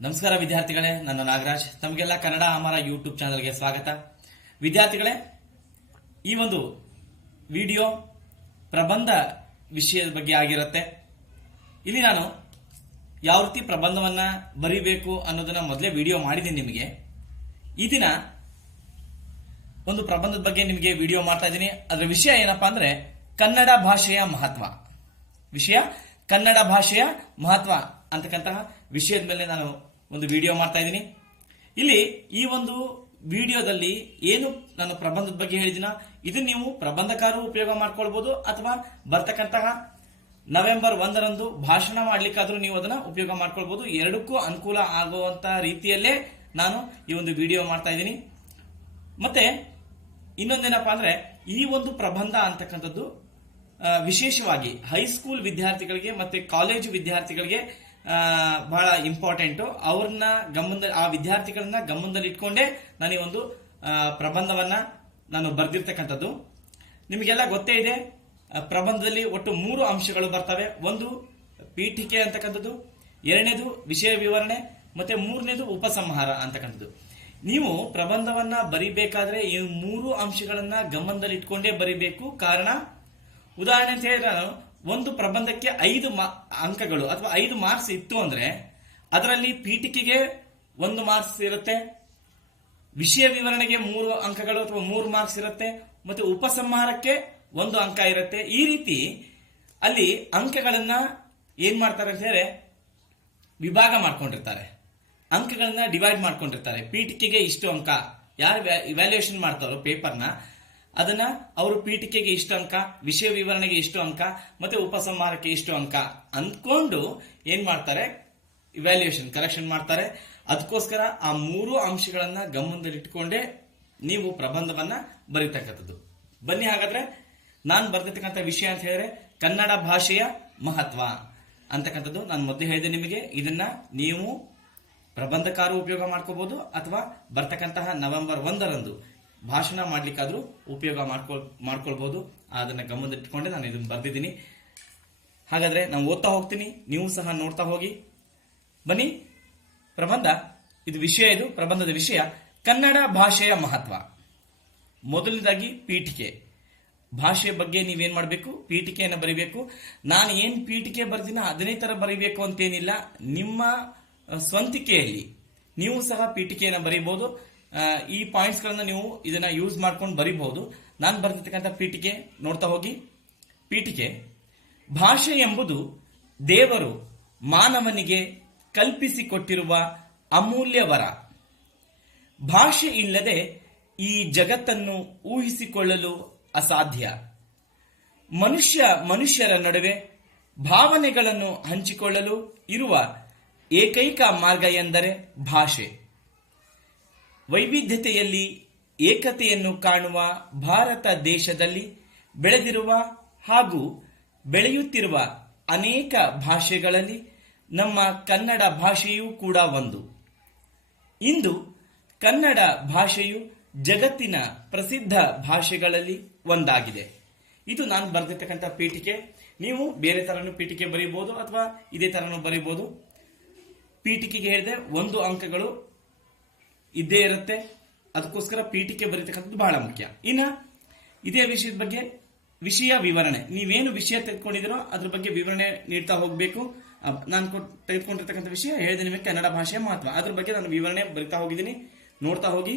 ನಮಸ್ಕಾರ ವಿದ್ಯಾರ್ಥಿಗಳೇ, ನನ್ನ ನಾಗರಾಜ್. ತಮಗೆಲ್ಲ ಕನ್ನಡ ಅಮರ ಯೂಟ್ಯೂಬ್ ಚಾನಲ್ಗೆ ಸ್ವಾಗತ. ವಿದ್ಯಾರ್ಥಿಗಳೇ, ಈ ಒಂದು ವಿಡಿಯೋ ಪ್ರಬಂಧ ವಿಷಯದ ಬಗ್ಗೆ ಆಗಿರುತ್ತೆ. ಇಲ್ಲಿ ನಾನು ಯಾವ ರೀತಿ ಪ್ರಬಂಧವನ್ನ ಬರೀಬೇಕು ಅನ್ನೋದನ್ನ ಮೊದಲೇ ವಿಡಿಯೋ ಮಾಡಿದ್ದೀನಿ ನಿಮಗೆ. ಈ ದಿನ ಒಂದು ಪ್ರಬಂಧದ ಬಗ್ಗೆ ನಿಮಗೆ ವಿಡಿಯೋ ಮಾಡ್ತಾ ಇದ್ದೀನಿ. ಅದರ ವಿಷಯ ಏನಪ್ಪಾ ಅಂದ್ರೆ ಕನ್ನಡ ಭಾಷೆಯ ಮಹತ್ವ. ವಿಷಯ ಕನ್ನಡ ಭಾಷೆಯ ಮಹತ್ವ ಅಂತಕ್ಕಂತಹ ವಿಷಯದ ಮೇಲೆ ನಾನು ಒಂದು ವಿಡಿಯೋ ಮಾಡ್ತಾ ಇದ್ದೀನಿ. ಇಲ್ಲಿ ಈ ಒಂದು ವಿಡಿಯೋದಲ್ಲಿ ಏನು ನಾನು ಪ್ರಬಂಧದ ಬಗ್ಗೆ ಹೇಳಿದಿನ ಇದನ್ನ ನೀವು ಪ್ರಬಂಧಕಾರರು ಉಪಯೋಗ ಮಾಡ್ಕೊಳ್ಬಹುದು, ಅಥವಾ ಬರ್ತಕ್ಕಂತಹ ನವೆಂಬರ್ 1ರಂದು ಭಾಷಣ ಮಾಡ್ಲಿಕ್ಕಾದ್ರೂ ನೀವು ಅದನ್ನ ಉಪಯೋಗ ಮಾಡ್ಕೊಳ್ಬಹುದು. ಎರಡಕ್ಕೂ ಅನುಕೂಲ ಆಗುವಂತ ರೀತಿಯಲ್ಲೇ ನಾನು ಈ ಒಂದು ವಿಡಿಯೋ ಮಾಡ್ತಾ ಇದ್ದೀನಿ. ಮತ್ತೆ ಇನ್ನೊಂದೇನಪ್ಪಾ ಅಂದ್ರೆ ಈ ಒಂದು ಪ್ರಬಂಧ ಅಂತಕ್ಕಂಥದ್ದು ವಿಶೇಷವಾಗಿ ಹೈಸ್ಕೂಲ್ ವಿದ್ಯಾರ್ಥಿಗಳಿಗೆ ಮತ್ತೆ ಕಾಲೇಜು ವಿದ್ಯಾರ್ಥಿಗಳಿಗೆ ಬಹಳ ಇಂಪಾರ್ಟೆಂಟ್. ಅವ್ರನ್ನ ಆ ವಿದ್ಯಾರ್ಥಿಗಳನ್ನ ಗಮನದಲ್ಲಿ ಇಟ್ಕೊಂಡೇ ನಾನು ಈ ಒಂದು ಪ್ರಬಂಧವನ್ನ ನಾನು ಬರೆದಿರ್ತಕ್ಕಂಥದ್ದು. ನಿಮಗೆಲ್ಲ ಗೊತ್ತೇ ಇದೆ, ಪ್ರಬಂಧದಲ್ಲಿ ಒಟ್ಟು 3 ಅಂಶಗಳು ಬರ್ತವೆ. ಒಂದು ಪೀಠಿಕೆ ಅಂತಕ್ಕಂಥದ್ದು, ಎರಡನೇದು ವಿಷಯ ವಿವರಣೆ, ಮತ್ತೆ ಮೂರನೇದು ಉಪಸಂಹಾರ ಅಂತಕ್ಕಂಥದ್ದು. ನೀವು ಪ್ರಬಂಧವನ್ನ ಬರಿಬೇಕಾದ್ರೆ ಈ 3 ಅಂಶಗಳನ್ನ ಗಮನದಲ್ಲಿ ಇಟ್ಕೊಂಡೇ ಬರಿಬೇಕು. ಕಾರಣ, ಉದಾಹರಣೆ ಅಂತ ಹೇಳಿದ್ರೆ, ಒಂದು ಪ್ರಬಂಧಕ್ಕೆ 5 ಅಂಕಗಳು ಅಥವಾ 5 ಮಾರ್ಕ್ಸ್ ಇತ್ತು ಅಂದ್ರೆ ಅದರಲ್ಲಿ ಪೀಠಿಕೆಗೆ 1 ಮಾರ್ಕ್ಸ್ ಇರುತ್ತೆ, ವಿಷಯ ವಿವರಣೆಗೆ 3 ಅಂಕಗಳು ಅಥವಾ 3 ಮಾರ್ಕ್ಸ್ ಇರುತ್ತೆ, ಮತ್ತೆ ಉಪಸಂಹಾರಕ್ಕೆ 1 ಅಂಕ ಇರುತ್ತೆ. ಈ ರೀತಿ ಅಲ್ಲಿ ಅಂಕಗಳನ್ನ ಏನ್ ಮಾಡ್ತಾರೆ ಅಂತ ಹೇಳಿದ್ರೆ ವಿಭಾಗ ಮಾಡ್ಕೊಂಡಿರ್ತಾರೆ, ಅಂಕಗಳನ್ನ ಡಿವೈಡ್ ಮಾಡ್ಕೊಂಡಿರ್ತಾರೆ. ಪೀಠಿಕೆಗೆ ಇಷ್ಟು ಅಂಕ, ಯಾರು ಇವ್ಯಾಲ್ಯೂಯೇಷನ್ ಮಾಡ್ತಾರೋ ಪೇಪರ್ನ ಅದನ್ನ ಅವರು ಪೀಠಿಕೆಗೆ ಇಷ್ಟು ಅಂಕ, ವಿಷಯ ವಿವರಣೆಗೆ ಇಷ್ಟು ಅಂಕ, ಮತ್ತೆ ಉಪಸಂಹಾರಕ್ಕೆ ಇಷ್ಟು ಅಂಕ ಅಂದ್ಕೊಂಡು ಏನ್ ಮಾಡ್ತಾರೆ, ಇವ್ಯಾಲ್ಯೂಯೇಷನ್ ಕರೆಕ್ಷನ್ ಮಾಡ್ತಾರೆ. ಅದಕ್ಕೋಸ್ಕರ ಆ 3 ಅಂಶಗಳನ್ನ ಗಮನದಲ್ಲಿಟ್ಕೊಂಡೇ ನೀವು ಪ್ರಬಂಧವನ್ನ ಬರೀತಕ್ಕಂಥದ್ದು. ಬನ್ನಿ ಹಾಗಾದ್ರೆ ನಾನು ಬರ್ದಿರ್ತಕ್ಕಂಥ ವಿಷಯ ಅಂತ ಹೇಳಿದ್ರೆ ಕನ್ನಡ ಭಾಷೆಯ ಮಹತ್ವ ಅಂತಕ್ಕಂಥದ್ದು. ನಾನು ಮೊದಲೇ ಹೇಳಿದೆ ನಿಮಗೆ, ಇದನ್ನ ನೀವು ಪ್ರಬಂಧಕಾರರು ಉಪಯೋಗ ಮಾಡ್ಕೋಬಹುದು, ಅಥವಾ ಬರ್ತಕ್ಕಂತಹ ನವೆಂಬರ್ 1ರಂದು ಭಾಷಣ ಮಾಡ್ಲಿಕ್ಕಾದ್ರೂ ಉಪಯೋಗ ಮಾಡ್ಕೊಳ್ಬಹುದು. ಅದನ್ನ ಗಮನದಲ್ಲಿಟ್ಕೊಂಡೆ ನಾನು ಇದನ್ನ ಬರ್ದಿದ್ದೀನಿ. ಹಾಗಾದ್ರೆ ನಾನು ಓದ್ತಾ ಹೋಗ್ತೀನಿ, ನೀವು ಸಹ ನೋಡ್ತಾ ಹೋಗಿ. ಬನ್ನಿ, ಪ್ರಬಂಧ ಇದು ವಿಷಯ, ಇದು ಪ್ರಬಂಧದ ವಿಷಯ ಕನ್ನಡ ಭಾಷೆಯ ಮಹತ್ವ. ಮೊದಲನೇದಾಗಿ ಪೀಠಿಕೆ. ಭಾಷೆಯ ಬಗ್ಗೆ ನೀವೇನ್ ಮಾಡಬೇಕು, ಪೀಠಿಕೆಯನ್ನು ಬರೀಬೇಕು. ನಾನು ಏನ್ ಪೀಠಿಕೆ ಬರ್ದಿನ ಅದನ್ನೇ ತರ ಬರೀಬೇಕು ಅಂತೇನಿಲ್ಲ. ನಿಮ್ಮ ಸ್ವಂತಿಕೆಯಲ್ಲಿ ನೀವು ಸಹ ಪೀಠಿಕೆಯನ್ನು ಬರೀಬಹುದು. ಈ ಪಾಯಿಂಟ್ಸ್ ಗಳನ್ನ ನೀವು ಇದನ್ನ ಯೂಸ್ ಮಾಡ್ಕೊಂಡು ಬರೀಬಹುದು. ನಾನು ಬರ್ತಿರ್ತಕ್ಕಂಥ ಪೀಠಿಕೆ ನೋಡ್ತಾ ಹೋಗಿ. ಪೀಠಿಕೆ: ಭಾಷೆ ಎಂಬುದು ದೇವರು ಮಾನವನಿಗೆ ಕಲ್ಪಿಸಿಕೊಟ್ಟಿರುವ ಅಮೂಲ್ಯ ವರ. ಭಾಷೆ ಇಲ್ಲದೆ ಈ ಜಗತ್ತನ್ನು ಊಹಿಸಿಕೊಳ್ಳಲು ಅಸಾಧ್ಯ. ಮನುಷ್ಯರ ನಡುವೆ ಭಾವನೆಗಳನ್ನು ಹಂಚಿಕೊಳ್ಳಲು ಇರುವ ಏಕೈಕ ಮಾರ್ಗ ಎಂದರೆ ಭಾಷೆ. ವೈವಿಧ್ಯತೆಯಲ್ಲಿ ಏಕತೆಯನ್ನು ಕಾಣುವ ಭಾರತ ದೇಶದಲ್ಲಿ ಬೆಳೆದಿರುವ ಹಾಗೂ ಬೆಳೆಯುತ್ತಿರುವ ಅನೇಕ ಭಾಷೆಗಳಲ್ಲಿ ನಮ್ಮ ಕನ್ನಡ ಭಾಷೆಯೂ ಕೂಡ ಒಂದು. ಇಂದು ಕನ್ನಡ ಭಾಷೆಯು ಜಗತ್ತಿನ ಪ್ರಸಿದ್ಧ ಭಾಷೆಗಳಲ್ಲಿ ಒಂದಾಗಿದೆ. ಇದು ನಾನು ಬರೆದಿರ್ತಕ್ಕಂಥ ಪೀಠಿಕೆ. ನೀವು ಬೇರೆ ತರನು ಪೀಠಿಕೆ ಬರೀಬಹುದು, ಅಥವಾ ಇದೇ ತರನು ಬರೀಬಹುದು. ಪೀಠಿಕೆಗೆ ಹೇಳಿದೆ 1 ಅಂಕಗಳು ಇದ್ದೇ ಇರುತ್ತೆ. ಅದಕ್ಕೋಸ್ಕರ ಪೀಠಿಕೆ ಬರೀತಕ್ಕಂಥದ್ದು ಬಹಳ ಮುಖ್ಯ. ಇನ್ನ ಇದೇ ವಿಷಯದ ಬಗ್ಗೆ ವಿಷಯ ವಿವರಣೆ, ನೀವೇನು ವಿಷಯ ತೆಗೆದುಕೊಂಡಿದ್ದೀರೋ ಅದ್ರ ಬಗ್ಗೆ ವಿವರಣೆ ನೀಡ್ತಾ ಹೋಗಬೇಕು. ನಾನು ತೆಗೆದುಕೊಂಡಿರ್ತಕ್ಕಂಥ ವಿಷಯ ಹೇಳಿದೆ ನಿಮಗೆ ಕನ್ನಡ ಭಾಷೆಯ ಮಹತ್ವ. ಅದ್ರ ಬಗ್ಗೆ ನಾನು ವಿವರಣೆ ಬರಿತಾ ಹೋಗಿದ್ದೀನಿ, ನೋಡ್ತಾ ಹೋಗಿ.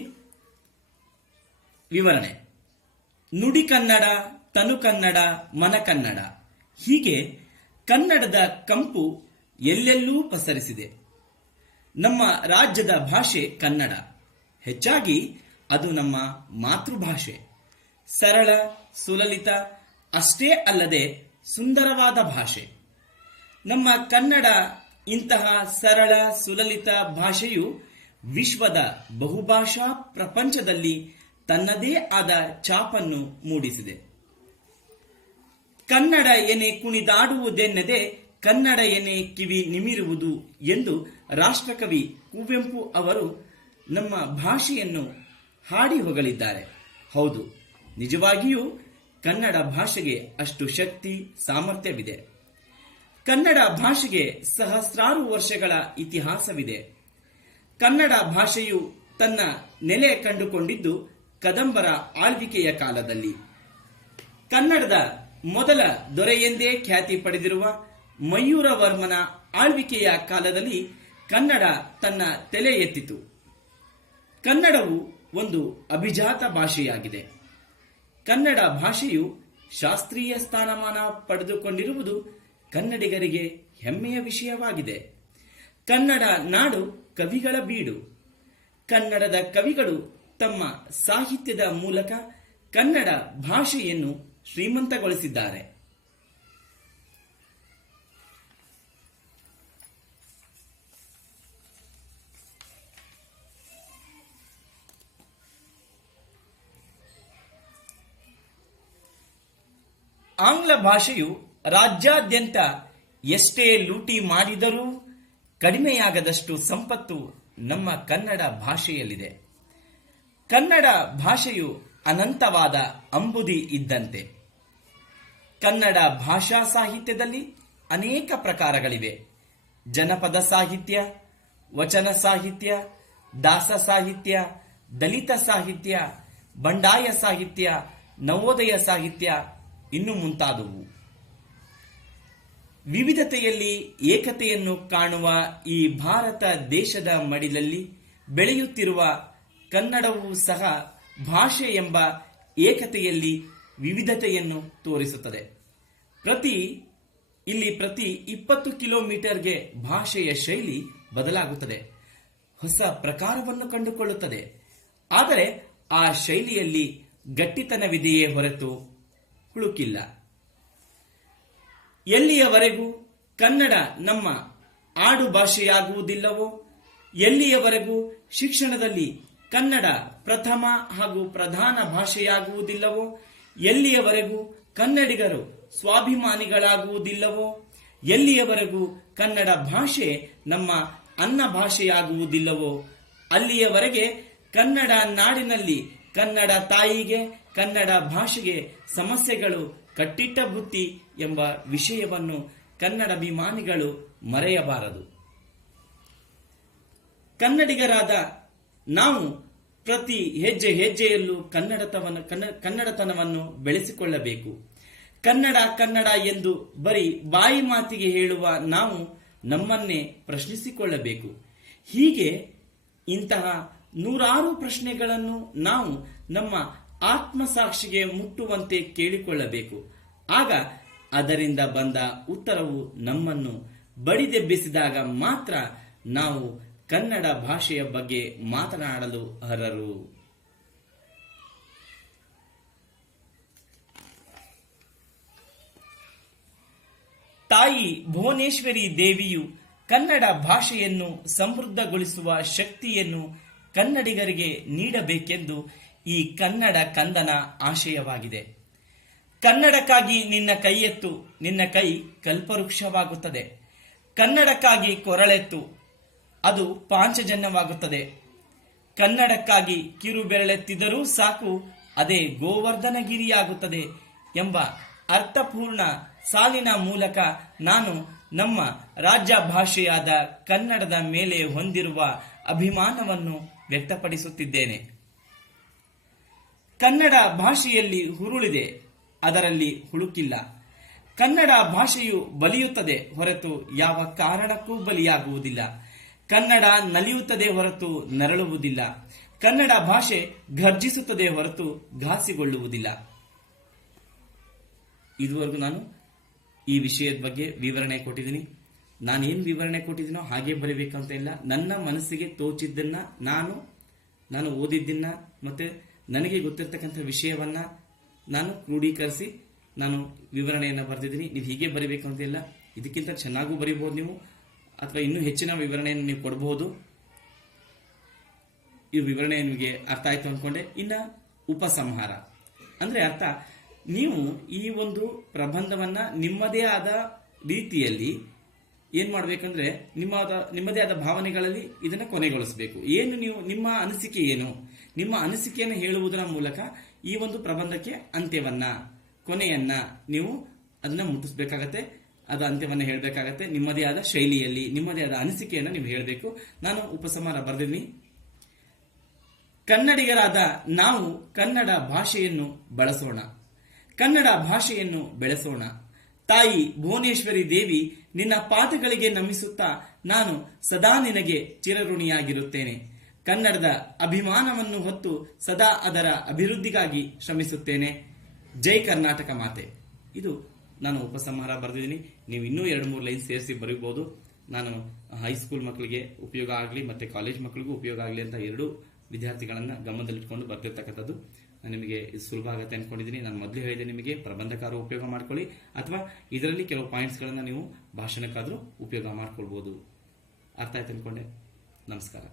ವಿವರಣೆ: ನುಡಿ ಕನ್ನಡ, ತನು ಕನ್ನಡ, ಮನ ಕನ್ನಡ, ಹೀಗೆ ಕನ್ನಡದ ಕಂಪು ಎಲ್ಲೆಲ್ಲೂ ಪಸರಿಸಿದೆ. ನಮ್ಮ ರಾಜ್ಯದ ಭಾಷೆ ಕನ್ನಡ. ಹೆಚ್ಚಾಗಿ ಅದು ನಮ್ಮ ಮಾತೃಭಾಷೆ. ಸರಳ, ಸುಲಲಿತ, ಅಷ್ಟೇ ಅಲ್ಲದೆ ಸುಂದರವಾದ ಭಾಷೆ ನಮ್ಮ ಕನ್ನಡ. ಇಂತಹ ಸರಳ ಸುಲಲಿತ ಭಾಷೆಯು ವಿಶ್ವದ ಬಹುಭಾಷಾ ಪ್ರಪಂಚದಲ್ಲಿ ತನ್ನದೇ ಆದ ಛಾಪನ್ನು ಮೂಡಿಸಿದೆ. ಕನ್ನಡ ಎನೆ ಕುಣಿದಾಡುವುದೆನ್ನದೆ ಕನ್ನಡ ಎನೆ ಕಿವಿ ನಿಮಿರುವುದು ಎಂದು ರಾಷ್ಟ್ರಕವಿ ಕುವೆಂಪು ಅವರು ನಮ್ಮ ಭಾಷೆಯನ್ನು ಹಾಡಿ ಹೊಗಳಿದ್ದಾರೆ. ಹೌದು, ನಿಜವಾಗಿಯೂ ಕನ್ನಡ ಭಾಷೆಗೆ ಅಷ್ಟು ಶಕ್ತಿ, ಸಾಮರ್ಥ್ಯವಿದೆ. ಕನ್ನಡ ಭಾಷೆಗೆ ಸಹಸ್ರಾರು ವರ್ಷಗಳ ಇತಿಹಾಸವಿದೆ. ಕನ್ನಡ ಭಾಷೆಯು ತನ್ನ ನೆಲೆ ಕಂಡುಕೊಂಡಿದ್ದು ಕದಂಬರ ಆಳ್ವಿಕೆಯ ಕಾಲದಲ್ಲಿ. ಕನ್ನಡದ ಮೊದಲ ದೊರೆಯೆಂದೇ ಖ್ಯಾತಿ ಪಡೆದಿರುವ ಮಯೂರವರ್ಮನ ಆಳ್ವಿಕೆಯ ಕಾಲದಲ್ಲಿ ಕನ್ನಡ ತನ್ನ ತಲೆ ಎತ್ತಿತು. ಕನ್ನಡವು ಒಂದು ಅಭಿಜಾತ ಭಾಷೆಯಾಗಿದೆ. ಕನ್ನಡ ಭಾಷೆಯು ಶಾಸ್ತ್ರೀಯ ಸ್ಥಾನಮಾನ ಪಡೆದುಕೊಂಡಿರುವುದು ಕನ್ನಡಿಗರಿಗೆ ಹೆಮ್ಮೆಯ ವಿಷಯವಾಗಿದೆ. ಕನ್ನಡ ನಾಡು ಕವಿಗಳ ಬೀಡು. ಕನ್ನಡದ ಕವಿಗಳು ತಮ್ಮ ಸಾಹಿತ್ಯದ ಮೂಲಕ ಕನ್ನಡ ಭಾಷೆಯನ್ನು ಶ್ರೀಮಂತಗೊಳಿಸಿದ್ದಾರೆ. ಆಂಗ್ಲ ಭಾಷೆಯು ರಾಜ್ಯಾದ್ಯಂತ ಎಷ್ಟೇ ಲೂಟಿ ಮಾಡಿದರೂ ಕಡಿಮೆಯಾಗದಷ್ಟು ಸಂಪತ್ತು ನಮ್ಮ ಕನ್ನಡ ಭಾಷೆಯಲ್ಲಿದೆ. ಕನ್ನಡ ಭಾಷೆಯು ಅನಂತವಾದ ಅಂಬುದಿ ಇದ್ದಂತೆ. ಕನ್ನಡ ಭಾಷಾ ಸಾಹಿತ್ಯದಲ್ಲಿ ಅನೇಕ ಪ್ರಕಾರಗಳಿವೆ. ಜನಪದ ಸಾಹಿತ್ಯ, ವಚನ ಸಾಹಿತ್ಯ, ದಾಸ ಸಾಹಿತ್ಯ, ದಲಿತ ಸಾಹಿತ್ಯ, ಬಂಡಾಯ ಸಾಹಿತ್ಯ, ನವೋದಯ ಸಾಹಿತ್ಯ ಇನ್ನು ಮುಂತಾದವು. ವಿವಿಧತೆಯಲ್ಲಿ ಏಕತೆಯನ್ನು ಕಾಣುವ ಈ ಭಾರತ ದೇಶದ ಮಡಿಲಲ್ಲಿ ಬೆಳೆಯುತ್ತಿರುವ ಕನ್ನಡವೂ ಸಹ ಭಾಷೆ ಎಂಬ ಏಕತೆಯಲ್ಲಿ ವಿವಿಧತೆಯನ್ನು ತೋರಿಸುತ್ತದೆ. ಪ್ರತಿ 20 ಕಿಲೋಮೀಟರ್ಗೆ ಭಾಷೆಯ ಶೈಲಿ ಬದಲಾಗುತ್ತದೆ, ಹೊಸ ಪ್ರಕಾರವನ್ನು ಕಂಡುಕೊಳ್ಳುತ್ತದೆ. ಆದರೆ ಆ ಶೈಲಿಯಲ್ಲಿ ಗಟ್ಟಿತನವಿದೆಯೇ ಹೊರತು ಹುಳುಕಿಲ್ಲ. ಎಲ್ಲಿಯವರೆಗೂ ಕನ್ನಡ ನಮ್ಮ ಆಡು ಭಾಷೆಯಾಗುವುದಿಲ್ಲವೋ, ಎಲ್ಲಿಯವರೆಗೂ ಶಿಕ್ಷಣದಲ್ಲಿ ಕನ್ನಡ ಪ್ರಥಮ ಹಾಗೂ ಪ್ರಧಾನ ಭಾಷೆಯಾಗುವುದಿಲ್ಲವೋ, ಎಲ್ಲಿಯವರೆಗೂ ಕನ್ನಡಿಗರು ಸ್ವಾಭಿಮಾನಿಗಳಾಗುವುದಿಲ್ಲವೋ, ಎಲ್ಲಿಯವರೆಗೂ ಕನ್ನಡ ಭಾಷೆ ನಮ್ಮ ಅನ್ನ ಭಾಷೆಯಾಗುವುದಿಲ್ಲವೋ, ಅಲ್ಲಿಯವರೆಗೆ ಕನ್ನಡ ನಾಡಿನಲ್ಲಿ ಕನ್ನಡ ತಾಯಿಗೆ, ಕನ್ನಡ ಭಾಷೆಗೆ ಸಮಸ್ಯೆಗಳು ಕಟ್ಟಿಟ್ಟ ಬುತ್ತಿ ಎಂಬ ವಿಷಯವನ್ನು ಕನ್ನಡಾಭಿಮಾನಿಗಳು ಮರೆಯಬಾರದು. ಕನ್ನಡಿಗರಾದ ನಾವು ಪ್ರತಿ ಹೆಜ್ಜೆ ಹೆಜ್ಜೆಯಲ್ಲೂ ಕನ್ನಡತನವನ್ನು ಬೆಳೆಸಿಕೊಳ್ಳಬೇಕು. ಕನ್ನಡ ಕನ್ನಡ ಎಂದು ಬರೀ ಬಾಯಿ ಮಾತಿಗೆ ಹೇಳುವ ನಾವು ನಮ್ಮನ್ನೇ ಪ್ರಶ್ನಿಸಿಕೊಳ್ಳಬೇಕು. ಹೀಗೆ ಇಂತಹ ನೂರಾರು ಪ್ರಶ್ನೆಗಳನ್ನು ನಾವು ನಮ್ಮ ಆತ್ಮಸಾಕ್ಷಿಗೆ ಮುಟ್ಟುವಂತೆ ಕೇಳಿಕೊಳ್ಳಬೇಕು. ಆಗ ಅದರಿಂದ ಬಂದ ಉತ್ತರವು ನಮ್ಮನ್ನು ಬಡಿದೆಬ್ಬಿಸಿದಾಗ ಮಾತ್ರ ನಾವು ಕನ್ನಡ ಭಾಷೆಯ ಬಗ್ಗೆ ಮಾತನಾಡಲು ಅರ್ಹರು. ತಾಯಿ ಭುವನೇಶ್ವರಿ ದೇವಿಯು ಕನ್ನಡ ಭಾಷೆಯನ್ನು ಸಮೃದ್ಧಗೊಳಿಸುವ ಶಕ್ತಿಯನ್ನು ಕನ್ನಡಿಗರಿಗೆ ನೀಡಬೇಕೆಂದು ಈ ಕನ್ನಡ ಕಂದನ ಆಶಯವಾಗಿದೆ. ಕನ್ನಡಕ್ಕಾಗಿ ನಿನ್ನ ಕೈ ಎತ್ತು, ನಿನ್ನ ಕೈ ಕಲ್ಪವೃಕ್ಷವಾಗುತ್ತದೆ. ಕನ್ನಡಕ್ಕಾಗಿ ಕೊರಳೆತ್ತು, ಅದು ಪಾಂಚಜನ್ಯವಾಗುತ್ತದೆ. ಕನ್ನಡಕ್ಕಾಗಿ ಕಿರು ಬೆರಳೆತ್ತಿದರೂ ಸಾಕು, ಅದೇ ಗೋವರ್ಧನಗಿರಿಯಾಗುತ್ತದೆ ಎಂಬ ಅರ್ಥಪೂರ್ಣ ಸಾಲಿನ ಮೂಲಕ ನಾನು ನಮ್ಮ ರಾಜ್ಯ ಭಾಷೆಯಾದ ಕನ್ನಡದ ಮೇಲೆ ಹೊಂದಿರುವ ಅಭಿಮಾನವನ್ನು ವ್ಯಕ್ತಪಡಿಸುತ್ತಿದ್ದೇನೆ. ಕನ್ನಡ ಭಾಷೆಯಲ್ಲಿ ಹುರುಳಿದೆ, ಅದರಲ್ಲಿ ಹುಳುಕಿಲ್ಲ. ಕನ್ನಡ ಭಾಷೆಯು ಬಲಿಯುತ್ತದೆ ಹೊರತು ಯಾವ ಕಾರಣಕ್ಕೂ ಬಲಿಯಾಗುವುದಿಲ್ಲ. ಕನ್ನಡ ನಲಿಯುತ್ತದೆ ಹೊರತು ನರಳುವುದಿಲ್ಲ. ಕನ್ನಡ ಭಾಷೆ ಘರ್ಜಿಸುತ್ತದೆ ಹೊರತು ಘಾಸಿಗೊಳ್ಳುವುದಿಲ್ಲ. ಇದುವರೆಗೂ ನಾನು ಈ ವಿಷಯದ ಬಗ್ಗೆ ವಿವರಣೆ ಕೊಟ್ಟಿದ್ದೀನಿ. ನಾನೇನು ವಿವರಣೆ ಕೊಟ್ಟಿದ್ದೀನೋ ಹಾಗೆ ಬರೀಬೇಕಂತ ಇಲ್ಲ. ನನ್ನ ಮನಸ್ಸಿಗೆ ತೋಚಿದ್ದನ್ನ ನಾನು ಓದಿದ್ದನ್ನ ಮತ್ತೆ ನನಗೆ ಗೊತ್ತಿರತಕ್ಕಂಥ ವಿಷಯವನ್ನ ನಾನು ಕ್ರೋಢೀಕರಿಸಿ ನಾನು ವಿವರಣೆಯನ್ನು ಬರೆದಿದ್ದೀನಿ. ನೀವು ಹೀಗೆ ಬರೀಬೇಕು ಅಂತ ಇಲ್ಲ, ಇದಕ್ಕಿಂತ ಚೆನ್ನಾಗೂ ಬರೀಬಹುದು ನೀವು, ಅಥವಾ ಇನ್ನೂ ಹೆಚ್ಚಿನ ವಿವರಣೆಯನ್ನು ನೀವು ಕೊಡಬಹುದು. ಈ ವಿವರಣೆ ನಿಮಗೆ ಅರ್ಥ ಆಯ್ತು ಅನ್ಕೊಂಡೆ. ಇನ್ನ ಉಪಸಂಹಾರ ಅಂದ್ರೆ ಅರ್ಥ, ನೀವು ಈ ಒಂದು ಪ್ರಬಂಧವನ್ನ ನಿಮ್ಮದೇ ಆದ ರೀತಿಯಲ್ಲಿ ಏನ್ ಮಾಡ್ಬೇಕಂದ್ರೆ ನಿಮ್ಮದೇ ಆದ ಭಾವನೆಗಳಲ್ಲಿ ಇದನ್ನ ಕೊನೆಗೊಳಿಸಬೇಕು. ಏನು ನೀವು ನಿಮ್ಮ ಅನಿಸಿಕೆ ಏನು, ನಿಮ್ಮ ಅನಿಸಿಕೆಯನ್ನು ಹೇಳುವುದರ ಮೂಲಕ ಈ ಒಂದು ಪ್ರಬಂಧಕ್ಕೆ ಅಂತ್ಯವನ್ನ ಕೊನೆಯನ್ನ ನೀವು ಅದನ್ನ ಮುಟ್ಟಿಸಬೇಕಾಗತ್ತೆ. ಅದು ಅಂತ್ಯವನ್ನು ಹೇಳಬೇಕಾಗತ್ತೆ. ನಿಮ್ಮದೇ ಆದ ಶೈಲಿಯಲ್ಲಿ ನಿಮ್ಮದೇ ಆದ ಅನಿಸಿಕೆಯನ್ನು ನೀವು ಹೇಳಬೇಕು. ನಾನು ಉಪಸಂಹಾರ ಬರೆದಿದ್ದೀನಿ. ಕನ್ನಡಿಗರಾದ ನಾವು ಕನ್ನಡ ಭಾಷೆಯನ್ನು ಬಳಸೋಣ, ಕನ್ನಡ ಭಾಷೆಯನ್ನು ಬೆಳೆಸೋಣ. ತಾಯಿ ಭುವನೇಶ್ವರಿ ದೇವಿ, ನಿನ್ನ ಪಾದಗಳಿಗೆ ನಮಿಸುತ್ತಾ ನಾನು ಸದಾ ನಿನಗೆ ಚಿರಋಣಿಯಾಗಿರುತ್ತೇನೆ. ಕನ್ನಡದ ಅಭಿಮಾನವನ್ನು ಹೊತ್ತು ಸದಾ ಅದರ ಅಭಿವೃದ್ಧಿಗಾಗಿ ಶ್ರಮಿಸುತ್ತೇನೆ. ಜೈ ಕರ್ನಾಟಕ ಮಾತೆ. ಇದು ನಾನು ಉಪಸಂಹಾರ ಬರೆದಿದ್ದೀನಿ. ನೀವು ಇನ್ನೂ 2-3 ಲೈನ್ ಸೇರಿಸಿ ಬರೀಬಹುದು. ನಾನು ಹೈಸ್ಕೂಲ್ ಮಕ್ಕಳಿಗೆ ಉಪಯೋಗ ಆಗಲಿ ಮತ್ತೆ ಕಾಲೇಜ್ ಮಕ್ಕಳಿಗೂ ಉಪಯೋಗ ಆಗಲಿ ಅಂತ 2 ವಿದ್ಯಾರ್ಥಿಗಳನ್ನ ಗಮನದಲ್ಲಿಟ್ಕೊಂಡು ಬರ್ತಿರ್ತಕ್ಕಂಥದ್ದು. ನಿಮಗೆ ಸುಲಭ ಆಗುತ್ತೆ ಅನ್ಕೊಂಡಿದ್ದೀನಿ. ನಾನು ಮೊದಲೇ ಹೇಳಿದೆ ನಿಮಗೆ, ಪ್ರಬಂಧಕಾರ ಉಪಯೋಗ ಮಾಡ್ಕೊಳ್ಳಿ ಅಥವಾ ಇದರಲ್ಲಿ ಕೆಲವು ಪಾಯಿಂಟ್ಸ್ಗಳನ್ನ ನೀವು ಭಾಷಣಕ್ಕಾದ್ರೂ ಉಪಯೋಗ ಮಾಡ್ಕೊಳ್ಬಹುದು. ಅರ್ಥ ಆಯ್ತು ಅನ್ಕೊಂಡೆ. ನಮಸ್ಕಾರ.